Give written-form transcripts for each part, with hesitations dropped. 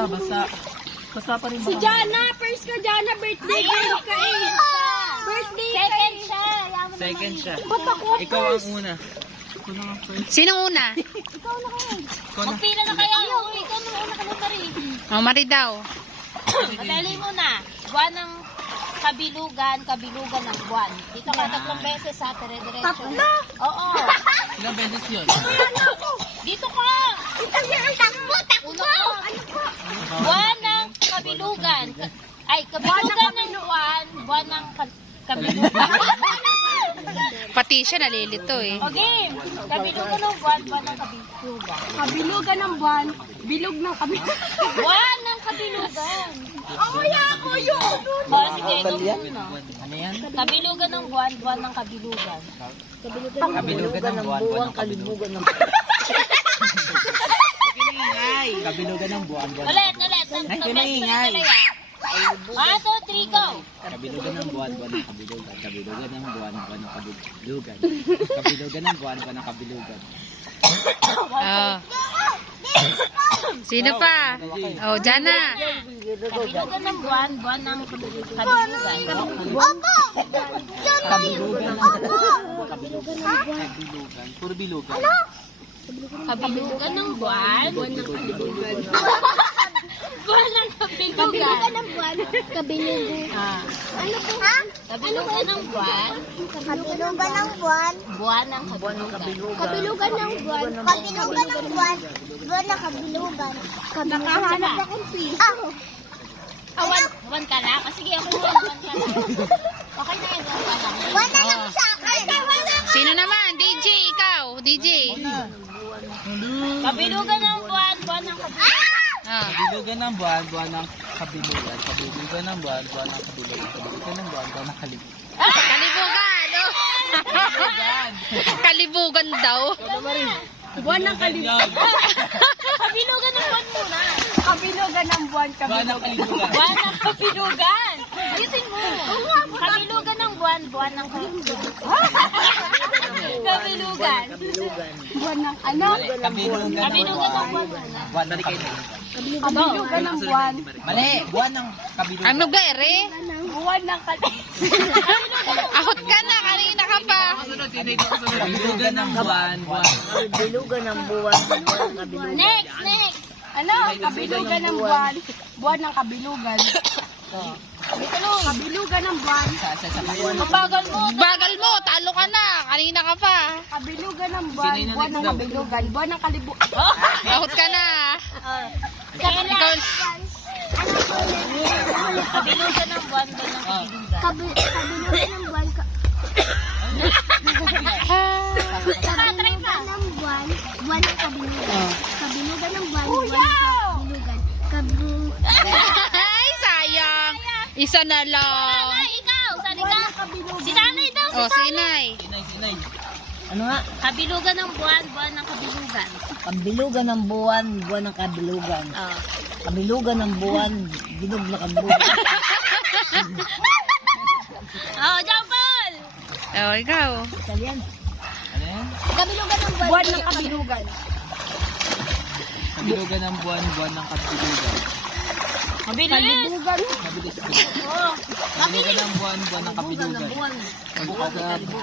nagbabasa. Basa pa rin Si baka. Jana, first ka Jana, birthday girl ka eh. Birthday ka Second eh. siya. Yaman Second siya. Ba't ako Ikaw ang first? una. Ikaw na ang first. Sinong una? Ikaw na kayo. Ikaw na. Magpila na kaya. Uy, ikaw na una ka na Marie. Oh, Mari daw. Madali mo na. Buwan ng kabilugan, kabilugan ng buwan. Dito ka 3 beses sa dire-diretso. Tatlo? Oo. Ilang beses yun? Dito ka. Takbo, Uno ka. Buwan ng kabilugan. Ay, kabilugan ng buwan. Buwan ng kabilugan. Pati siya nalilito eh. O game. Kabilugan ng buwan, buwan ng kabilugan. Kabilugan ng buwan, bilog ng kabilugan. Buwan ng kabilugan. Ako yun. O, sige, ito muna. Ano yan? Kabilugan ng buwan, buwan ng kabilugan. Kabilugan ng buwan, kalibugan ng Kabilugan ng buwan, Ulit. kinaingay. 1, 2, 3, go. Kabilugan ng buwan, buwan ng kabilugan. Kabilugan ng buwan, buwan ng kabilugan. Kabilugan ng buwan, buwan ng kabilugan. Oh. Sino pa? Oh, Jana. Kabilugan ng buwan, buwan ng kabilugan. Kabilugan ng kabilugan. Puro bilugan. Kabilugan ng buwan, buwan ng kabilugan. Buwan ng kabilugan. Kabilugan ng buwan, kabilugan. Ah. Ano po ha? Kabilugan ng buwan, Kabilugan ng buwan, buwan ng kabilugan. kabilugan ng buwan, kabilugan ng buwan, buwan ng kabilugan. Nakahanap akong piso. Buwan ka na? Ah, sige, ako buwan ka na. Okay na yan, buwan ka na. Buwan na lang sa akin. Sino naman? DJ, ikaw. DJ. Kabilugan ng buwan, buwan ng kabilugan. Ah. Kabilugan ng buwan, buwan ng kabilugan. Kabilugan ng buwan, buwan ng kabilugan. Kabilugan ng buwan, buwan ng kalibugan. Kalibugan. Oh. Kalibugan daw. Buwan ng kabilugan. Kabilugan ng buwan muna. Kabilugan ng buwan, Buwan ng kalibugan. Buwan ng kabilugan. Gising mo. Kabilugan ng buwan, buwan ng kabilugan. Kabilugan. buwan ng ano? Kabilugan ng Kabilugan ng buwan muna. buwan ng kabilugan. Kabilugan ng buwan. Mali, buwan ng kabilugan. Ano ga, ere? Buwan ng kabilugan. Ahot ka na, kanina ka pa. Kabilugan ng buwan, buwan. Next, next. Ano? Kabilugan ng buwan, buwan ng kabilugan. Kabilugan ng buwan, Mabagal mo. Bagal mo, talo ka na. Kanina ka pa. kabilugan ng buwan, buwan ng kabilugan, buwan ng kalibugan. Ahot ka na. Ikaw, Kabilugan ng buwan, buwan ng kabilugan. Kabilugan ng buwan, kabilugan ng buwan, buwan ng kabilugan. Kabilugan ng buwan, buwan ng kabilugan. Ay, sayang. Isa na lang. Ay, ikaw, sali ka. Si nanay daw, si Oh, sinay. Sinay. Kabilugan ng buwan, buwan ng kabilugan. Kabilugan ng buwan, buwan ng kabilugan. Oh. Kabilugan ng buwan, bilog na kabilugan. Oh, Jampol! Oh, ikaw. Italian. Ano yan? Kabilugan ng buwan ng kabilugan. Kabilugan ng buwan, buwan ng kabilugan. Mabilis! Kabilugan. Mabilis. Oh, Kabilugan ng buwan, buwan ng kabilugan.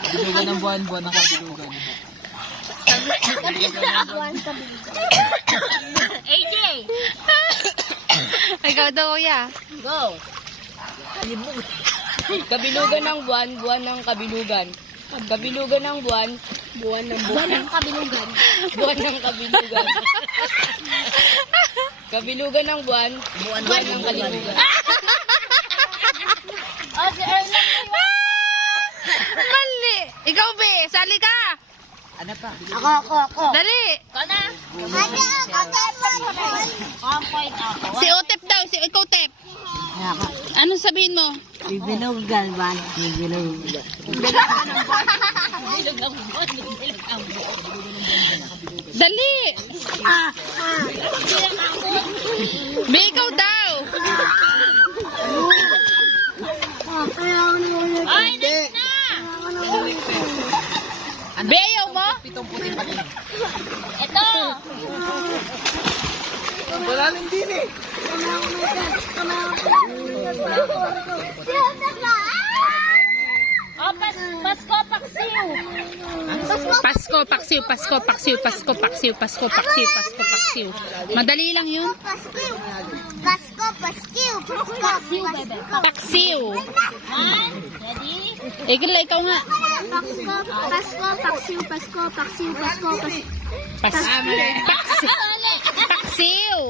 Kabilugan ng buwan, buwan ng kabilugan. AJ! Ikaw daw, kuya. Go! Kabilugan ng buwan, buwan ng kabilugan. Kabilugan ng buwan, buwan ng buwan. Buwan ng kabilugan. Buwan ng kabilugan. Kabilugan ng buwan, buwan ng kabilugan. Oh, si Erlang na Mali. Ikaw, be. Sali ka. Ano pa? Ako. Dali. Ikaw na. Ano? Point ako. Si Otep daw. Si ikaw, Tep. Anong sabihin mo? Bibilugan ba? Bibilugan. Bilog ang buwan, bilog ang buwan. Dali. Bilang ako. Be, ikaw daw. Ay, next na! Be, ayaw mo? Pitong puti pa din. Ito! Wala nang din eh. Oh, Pasko, paksiw. Pasko, paksiw, Pasko, paksiw, Pasko, paksiw, Pasko, paksiw, Pasko, paksiw. Madali lang yun. Pasko, paskiw. Paksiw, bebe. Paksiw. One, ready? Ikaw nga. Pasko, paksiw, Pasko, paksiw, Pasko, paksiw. Paksiw. Paksiw.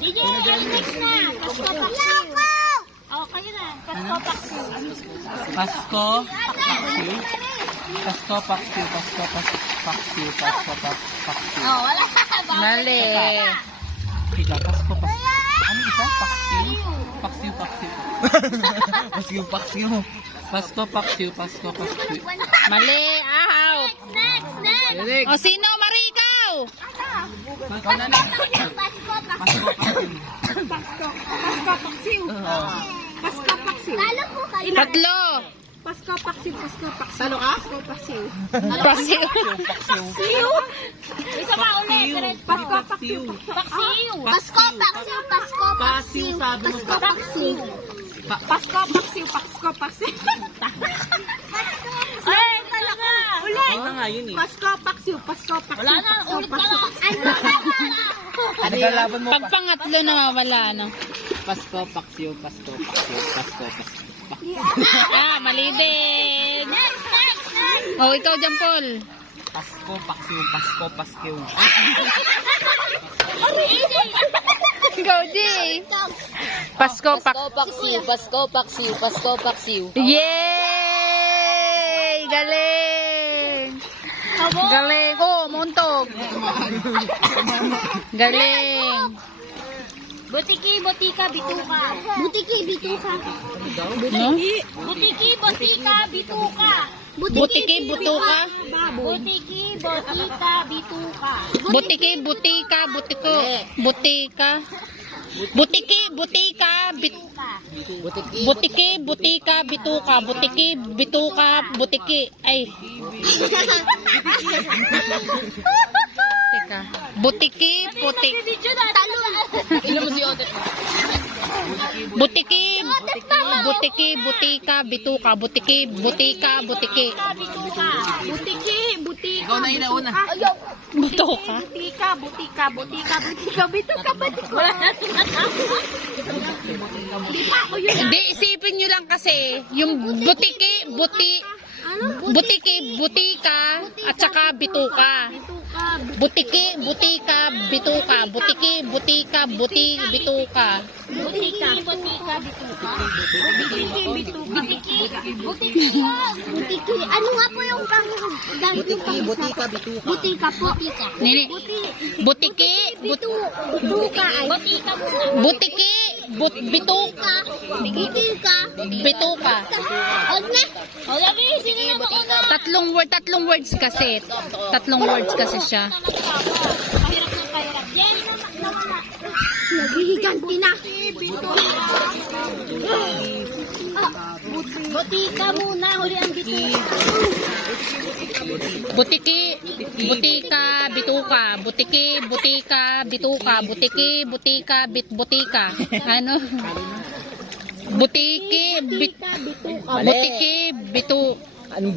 DJ, next na. Pasko, paksiw. Oh, kayo na. Pasko, paksiw. Pasko, paksiw. Pasko, paksiw. Pasko, paksiw. Pasko, paksiw. Oh, wala. Mali. Tiga, Pasko, paksiw. Ano isa? Paksiw? Paksiw, paksiw. Paksiw, paksiw. Pasko, paksiw. Pasko, paksiw. Mali. Out. Next. O, sino? Marikaw. Ikaw na na. Pasko, Pasko, paksiw. Talo po kayo. Tatlo. Talo ka? Paksiw. Paksiw. Isa pa ulit. Pasko, paksiw. Paksiw. Pasko, paksiw, Pasko, Paksiw, sabi mo. Pasko, paksiw. Ay, talaga. Ay, na nga yun eh. Wala na, ulit ka na. Ano yung laban mo? Pag pangatlo nawawala, no? Pasko, paksiw. Pasko, paksiw. Pasko, paksiw. Ah, mali din. O, ikaw dyan, Paul. Pasko, paksiw. Pasko, paskiw. Ikaw, G. Pasko, paksiw, Pasko, paksiw, Pasko, paksiw. Yay! Galing! Galing! Oh, muntog! Galing! Butiki, butika, bituka. Butiki, bituka. No? Butiki, butika, bituka. Butiki, butuka. Butiki, butika, bituka. Butiki, butika, butiko. Butika. Butiki, butika, butiki, butika, bituka. Butiki, bituka, butiki. Ay. Teka. Butiki, putik. Ilan mo si Ote? Butiki, butiki, butika, bituka. Butiki, butika, butiki. Bituka. Butiki, butika. Ikaw na inauna. Butuka. Butika, butika, butika, butika, bituka, bituka. Hindi, isipin nyo lang kasi, yung butiki, butiki, butika, at saka bituka. Butiki, butika, bituka. Butiki, butika, bituka. Butiki, butika, bituka. Butiki, butika. Butiki. Ano nga po yung Butiki, butika, bituka. Butika po. Nini, butiki, Bituka ay. Butika muna. butiki, bituka, Butika. bituka. Huwag na. O, labi, sino na mauna? Tatlong words kasi. Tatlong words kasi siya. Pahirap na pahirap. Yan, Naghihiganti na. butika muna. Huli ang bituka. Butiki, butika, bituka. Butiki, butika, bituka. Butiki, butika, butika. Ano? Butiki, butiki, Ano?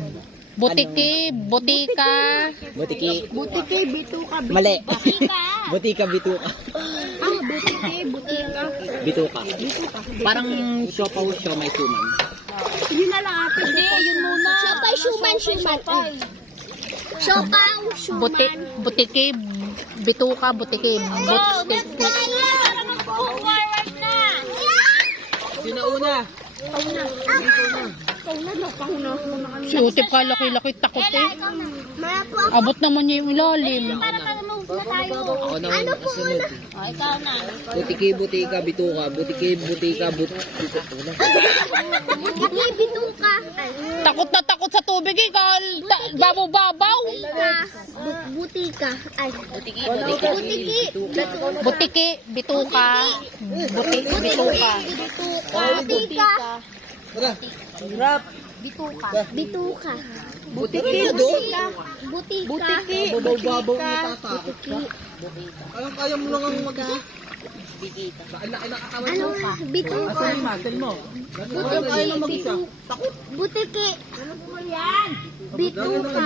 butiki, butika. Butiki. Butiki, bituka, bituka. Mali. Butika. Butika, bituka. Butiki, butika. Bituka. Parang siopaw, siomay, suman. Yun na lang ate. Hindi, yun muna. Siopay, suman, suman. Siopaw, suman. Butiki, bituka, butiki. Go, next na. Para mag-forward na. Sino una? Si Utip ka, laki-laki takot eh. Maya po. Abot naman niya yung ilalim. Para mag-move na tayo. Ako naman kasunod. O, ikaw na. Butiki, butika, bituka. Butiki, butika, bituka. Butiki, bituka. Takot na takot sa tubig eh. Babaw-babaw. Butika. Ay. Butiki, Butiki. Butiki, bituka. Butiki, bituka. Butika. Hirap. Bituka. Bituka. Butiki na do. Butika. Babaw-babaw na tatakot ka. Kaya mo lang ang mag-isa. Bigita. Ano ka? Bito ka. Muscle mo. Butiki. Bito ka.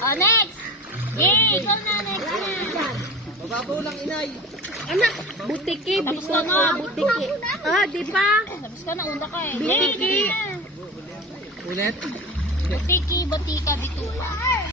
Oh, next! Yay! Ikaw na, next na. Anak, butiki. Tapos ka na. Butiki. Ah, di ba? Tapos ka na, una ka eh. Bitiki. Yay! Ulit. Butiki, batika, bituka.